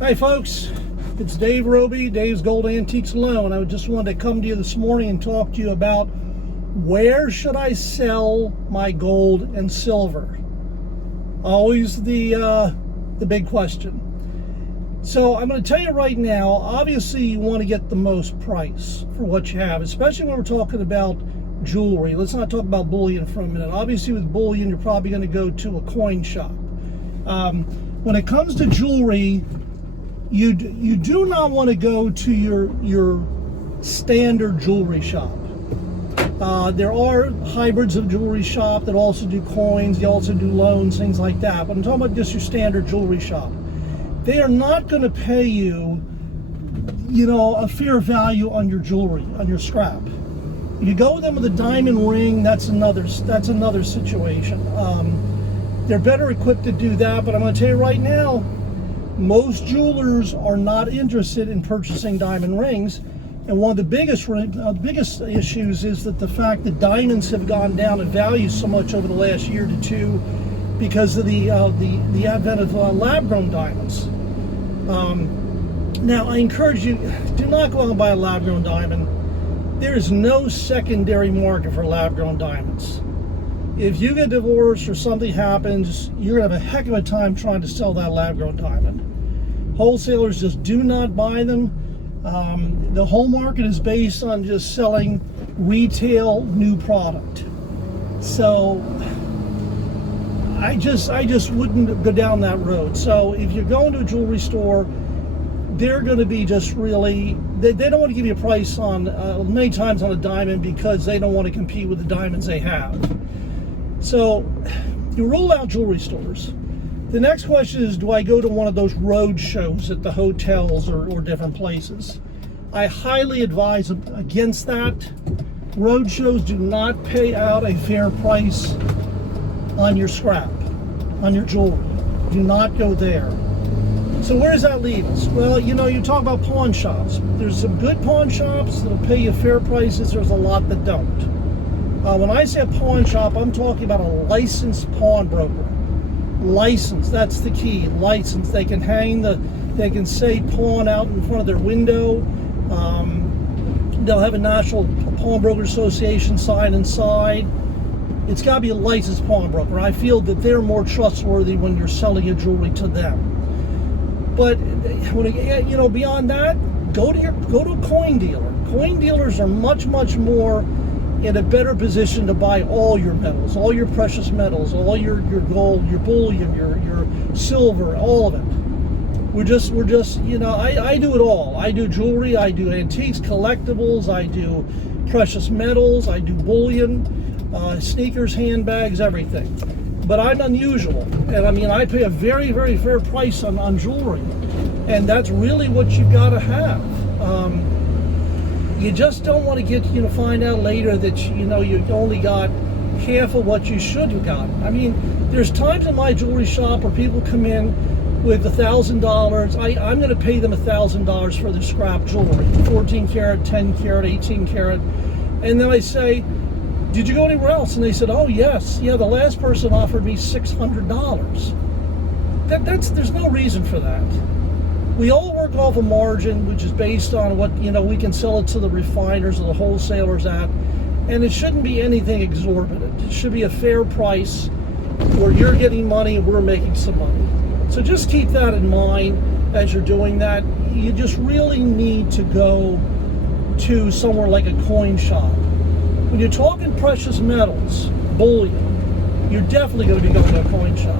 Hi folks, it's Dave Roby, Dave's Gold Antiques Alone. I just wanted to come to you this morning and talk to you about where should I sell my gold and silver? Always the big question. So I'm going to tell you right now, obviously you want to get the most price for what you have, especially when we're talking about jewelry. Let's not talk about bullion for a minute. Obviously with bullion, you're probably going to go to a coin shop. When it comes to jewelry, you do not want to go to your standard jewelry shop. There are hybrids of jewelry shop that also do coins, they also do loans, things like that. But I'm talking about just your standard jewelry shop. They are not going to pay you, a fair value on your jewelry, on your scrap. You go with them with a diamond ring, that's another situation. They're better equipped to do that, but I'm going to tell you right now, most jewelers are not interested in purchasing diamond rings, and one of the biggest issues is that the fact that diamonds have gone down in value so much over the last year to two because of the advent of lab-grown diamonds. Now, I encourage you, do not go out and buy a lab-grown diamond. There is no secondary market for lab-grown diamonds. If you get divorced or something happens, you're going to have a heck of a time trying to sell that lab-grown diamond. Wholesalers just do not buy them. The whole market is based on just selling retail new product. So I just wouldn't go down that road. So if you're going to a jewelry store, they're going to be just really, they don't want to give you a price on, many times on a diamond because they don't want to compete with the diamonds they have. So you rule out jewelry stores. The next question is, do I go to one of those road shows at the hotels or different places? I highly advise against that. Road shows do not pay out a fair price on your scrap, on your jewelry. Do not go there. So where does that leave us? Well, you talk about pawn shops. There's some good pawn shops that'll pay you fair prices. There's a lot that don't. When I say a pawn shop, I'm talking about a licensed pawnbroker. License, that's the key. License. They can they can say pawn out in front of their window. They'll have a National Pawnbroker Association sign inside. It's got to be a licensed pawnbroker. I feel that they're more trustworthy when you're selling your jewelry to them. But when beyond that, go to a coin dealer. Coin dealers are much more in a better position to buy all your metals, all your precious metals, all your gold, your bullion, your silver, all of it. We're just I do it all. I do jewelry, I do antiques, collectibles, I do precious metals, I do bullion, sneakers, handbags, everything. But I'm unusual, and I pay a very fair price on jewelry, and that's really what you've got to have. You just don't want to find out later that you only got half of what you should have gotten. There's times in my jewelry shop where people come in with $1,000. I'm going to pay them $1,000 for their scrap jewelry, 14 karat, 10 karat, 18 karat, and then I say, did you go anywhere else? And they said, oh yes, the last person offered me $600. There's no reason for that. We all work off a margin, which is based on what, we can sell it to the refiners or the wholesalers at, and it shouldn't be anything exorbitant. It should be a fair price where you're getting money and we're making some money. So just keep that in mind as you're doing that. You just really need to go to somewhere like a coin shop. When you're talking precious metals, bullion, you're definitely going to be going to a coin shop.